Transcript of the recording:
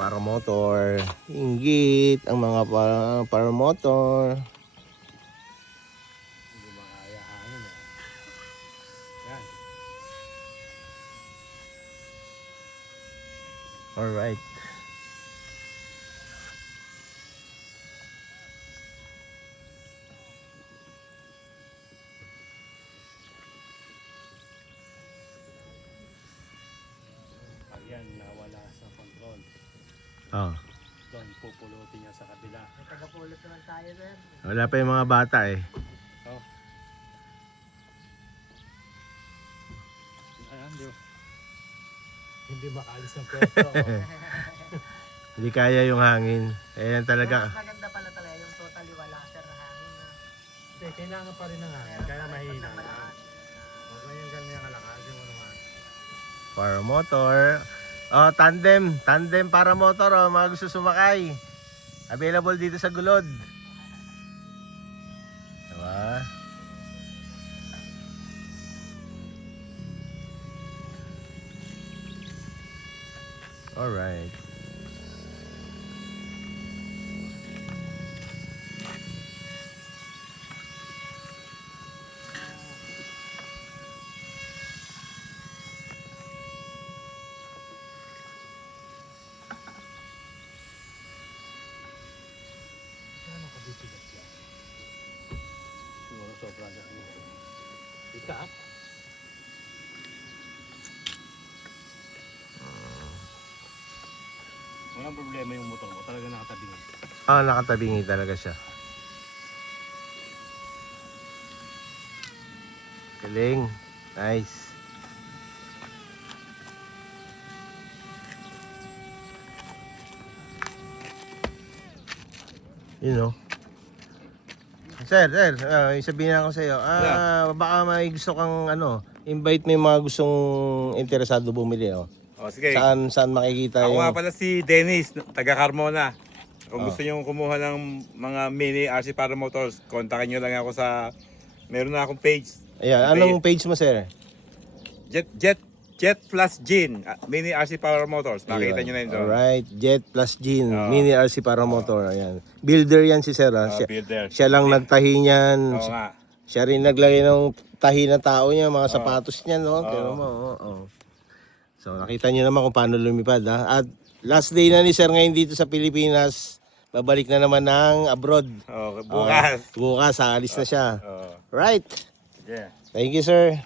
Paramotor. Inggit ang mga paramotor. Hindi makaya hangin eh. Yan. Alright. Pag yan nawala sa control, Oh. doon pupulutin niya sa kabila. May tagapulot naman tayo, sir. Wala pa yung mga bata eh. Oh. Ayan, hindi makaalis ng pwesto. Hindi kaya yung hangin. Ayan Mas talaga. maganda pala talaga yung totally wala, sir, na hangin. Na. Hindi, kailangan pa rin ng hangin. Meron Kaya pa rin mahina pag lang. namalakas. Huwag na yung ganyan kalakasin mo naman. Paramotor. Oh, tandem. Tandem paramotor. Oh, mga gusto sumakay. Available dito sa Gulod. Diba? Alright. Ano kabibigat siya? Siguro sobrang dami. Bigat? Walang problema yung motor mo. Talaga nakatabingan. Ah, nakatabingi talaga siya. Galing. Nice. You know. Sir, sabihin ako sa iyo. Baka may gusto kang invite mo yung mga gustong interesado bumili, oh. O sige, Saan makikita ako yung nga pala si Dennis, taga Carmona. Kung Oh. gusto nyo kumuha ng mga mini RC Paramotors, kontakin nyo lang ako sa, meron na akong page. Ayan, anong page mo, sir? Jet plus Gin, mini RC Paramotors. Makita nyo na yun doon. Alright, Jet plus Gin, Oo. Mini RC Paramotor. Ayan. Builder yan si sir, ha? Builder. Siya lang nagtahi niyan. Oo nga. Siya rin naglagay ng tahi ng tao niya, mga sapatos niya, no? Pero mo, oo. So, nakita niyo naman kung paano lumipad, ha? At last day na ni sir ngayon dito sa Pilipinas. Babalik na naman ng abroad. Okay, bukas. Bukas, aalis na siya. Oo. Right. Yeah. Thank you, sir.